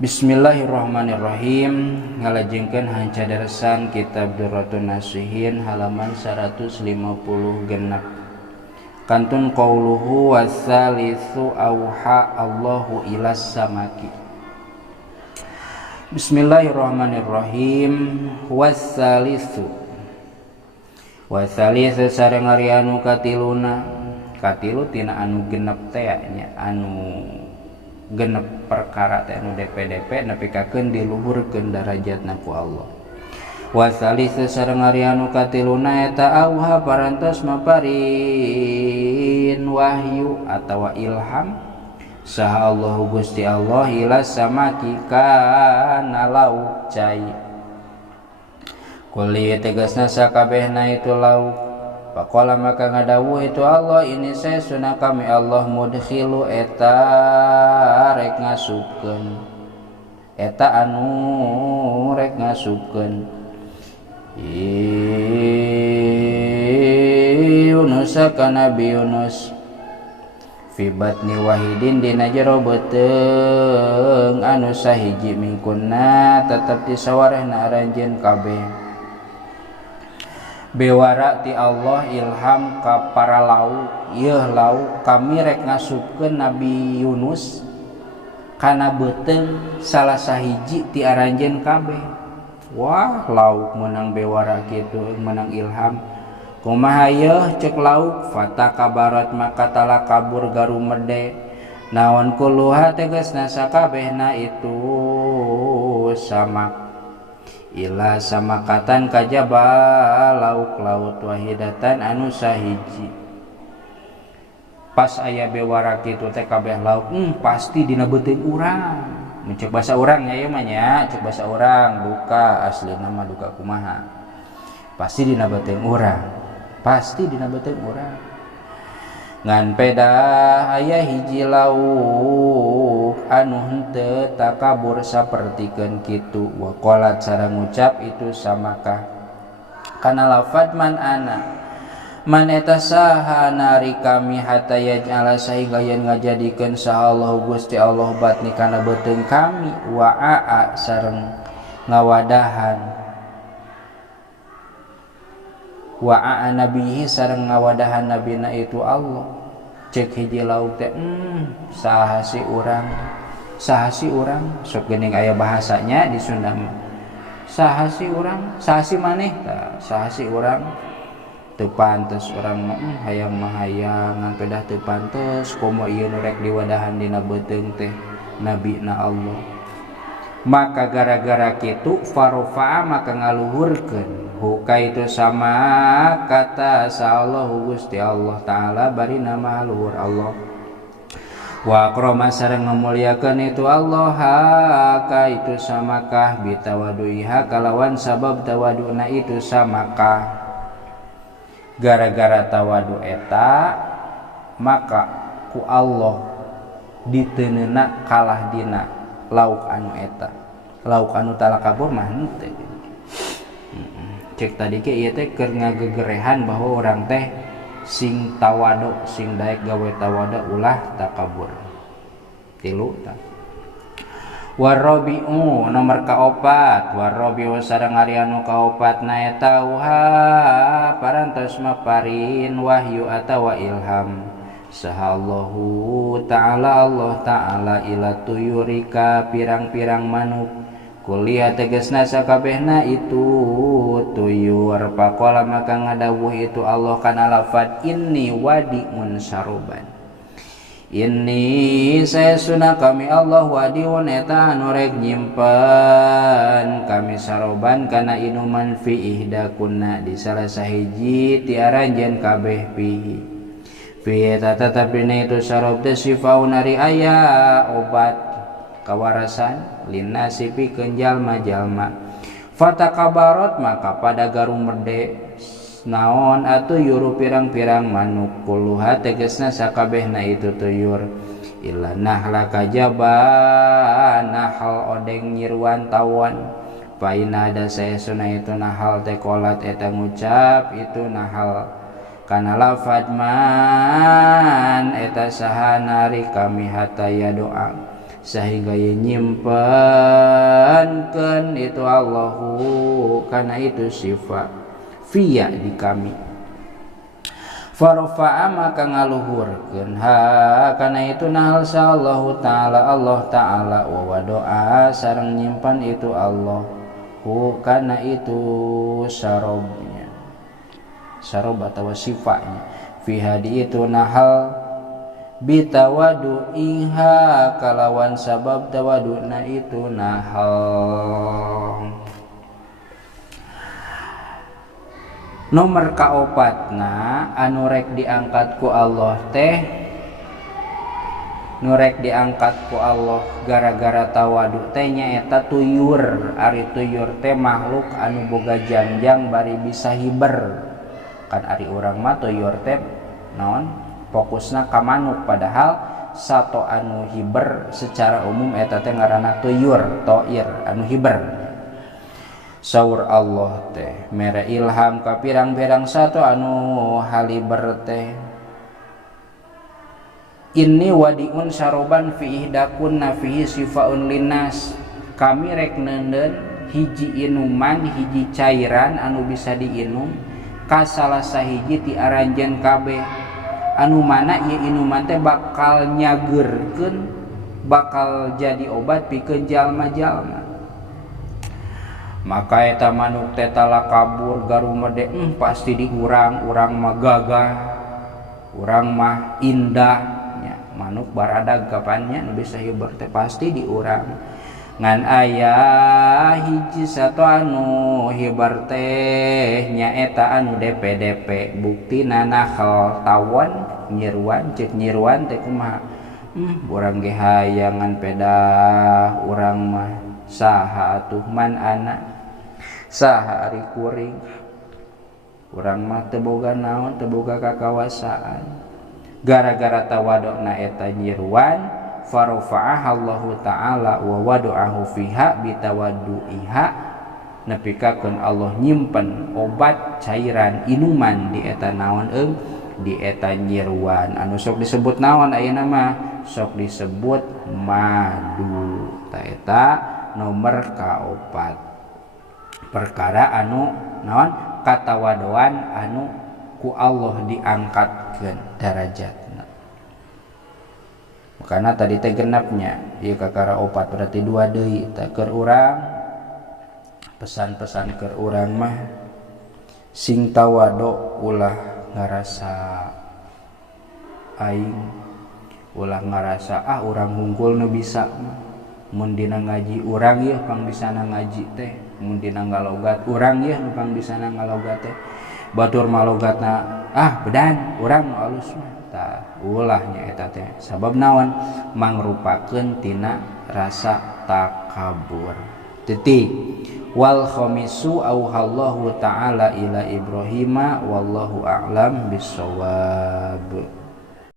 Bismillahirrahmanirrahim. Ngalajengkeun hancadaresan kitab Durratun Nasihin halaman 150 genep. Kantun qauluhu wassalisu auha Allahu ilas samaki. Bismillahirrahmanirrahim. Wassalisu sareng ari anu katiluna. Katilu tina anu genep teh nya anu genep perkara teh anu DP nepikakeun diluhurkeun darajatna ku Allah. Wasalis sareng ari anu katiluna eta auha parantos maparin wahyu atawa ilham saha Allahu Gusti Allah ila samaki kana lauk cai. Kuli tegasna sakabehna itu lauk. Pakola maka ngadawuh itu Allah ini saya sunah kami Allah mudkhilu eta rek ngasupkeun eta anu rek ngasupkeun Yunus ka Nabi Yunus fi batni wahidin dina jero beuteung anu sahiji mingkunna tetep di sawarehna aranjeun kabeh bewara ti Allah ilham ka para lauk yeuh lauk kami rek ngasupkeun Nabi Yunus kana beuteung salah sahiji ti aranjeun kabeh. Wah lauk meunang bewara kitu meunang ilham kumaha yeuh ceuk lauk fatakabarat maka tala kabur garumede naon kuluha tegasna sakabehna itu samak ila samakatan kajaba lauk laut wahidatan anu sahiji. Pas aya bewara kitu teh kabeh lauk pasti dina beuteung urang. Cek basa urang nya ieu mah nya, cek basa urang duka aslina mah duka kumaha. Pasti dina beuteung urang. Pasti dina beuteung urang. Ngan pedah aya hiji lauk anu henteu takabur sapertikeun kitu waqalat sareng ngucap itu samakah kana lafad man ana man eta saha nari kami hatta yaj'ala sahingga yen ngajadikeun saha Allah Gusti Allah batni kana beuteung kami wa aa sareng ngawadahan wa aa nabihi sareng ngawadahan nabina itu Allah. Cek hiji lauk teh saha si urang sok geuning aya bahasanya di Sunda saha si urang saha si maneh saha si urang teu pantes urang mah hayang ngan pedah teu pantes komo ieu nu rek diwadahan dina beuteung teh nabina Allah. Maka gara-gara kitu farofa maka ngaluhurkeun huka itu sama kata sallallahu Gusti Allah taala bari nama luhur Allah wa akrama sareng ngamuliakeun itu Allah ka itu samakah bitawaduiha kalawan sabab tawaduna itu samakah gara-gara tawadu eta maka ku Allah diteunena kalah dina lauk anu eta lauk anu tala kabur mah henteu. Cek tadi ke ieu teh keur ngagegerehan bahwa orang teh sing tawado sing daek gawe tawado ulah takabur. Tilu tah. Warabi'u nomor kaopat warabi'u sareng ari anu kaopatna eta uha parantos maparin wahyu atawa ilham saha Allahu ta'ala Allah ta'ala ila tuyurika pirang-pirang manuk kuliah tegasna sakabehna itu tuyur pakola maka ngadawuh itu Allah kana lafad inni wadi'un saroban inni saya sunah kami Allah wadi'un eta anu rek nyimpen kami saroban kana inuman fi ihdakunna di salah sahiji ti aranjeun kabeh pihi fi tatapina itu sarob teh sifaun ari aya obat kawarasan linnasi pikeun jalma-jalma fatakabarot maka pada garumerde naon atuh yuru pirang-pirang manuk kuluha tegasna sakabehna itu tuyur illa nahla kajaba nahal odeng nyiruan tawan paina ada saya sunah itu nahal teh kolat eta ngucap itu nahal kana lafad man eta saha nari kami hataya doa sehingga ye nyimpenkeun itu Allahu kana itu sifat fiya di kami. Farafa'a maka ngaluhurkeun ha kana itu nahal sa Allah Ta'ala wa wadoa sareng nyimpan itu Allah hu kana itu sarobnya sarob atau sifatnya fiha di itu nahal bitawadu'iha kalawan sabab tawaduna itu nahal. Nomor kaopatna anu rek diangkat ku Allah teh nurek diangkat ku Allah gara-gara tawadu teh nyaeta tuyur. Ari tuyur teh makhluk anu boga jangjang bari bisa hiber. Kan ari urang mah tuyur teh naon fokusna ka manuk, padahal sato anu hiber secara umum eta teh ngaranna tuyur, toir anu hiber. Saur Allah teh mere ilham ka pirang-pirang sato anu haliber teh inni wadiun saroban fi ihdakun nafihi sifaun linnas kami rek neundeun hiji inuman hiji cairan anu bisa diinum ka salah sahiji ti aranjeun kabeh anu mana ieu inuman teh bakal nyageurkeun bakal jadi obat pikeun jalma-jalma. Maka eta manuk teh tala kabur garumede pasti di urang mah gagah, urang mah indah nya. Manuk baradag kapannya nu bisa hiber teh pasti di urang. Ngan aya hiji sato anu hiber teh nyaeta anu DP buktina nahal tawon nyiruan ceuk nyiruan teh kumaha urang ge hayangan pedah urang mah saha atuh man anak saha ari kuring urang mah teu boga naon teu boga kakawasaan gara-gara tawadona eta nyiruan farafa'ah Allah Ta'ala wa wadu'ahu fiha bitawaddu'iha nepikakeun Allah nyimpen obat cairan inuman di eta naon di eta nyiruan anu sok disebut naon ayeuna mah sok disebut madu. Ta eta nomor kaopat perkara anu naon katawadoan anu ku Allah diangkatkeun darajatna. Makana tadi teh genepnya ieu kakara opat berarti dua deui teh keur urang pesan-pesan keur urang mah sing tawado ulah ngarasa aing ulah ngarasa urang hungkul nu bisa mun dina ngaji urang ieu pang bisana ngaji teh mun dina ngalogat urang ieu nu pang bisana ngalogat teh batur malogatna bedan urang nu alus mah tah ulah nya eta teh sabab naon mangrupakeun tina rasa takabur. Titik wal khamisu auhallahu ta'ala ila Ibrahima wallahu a'lam bissawab.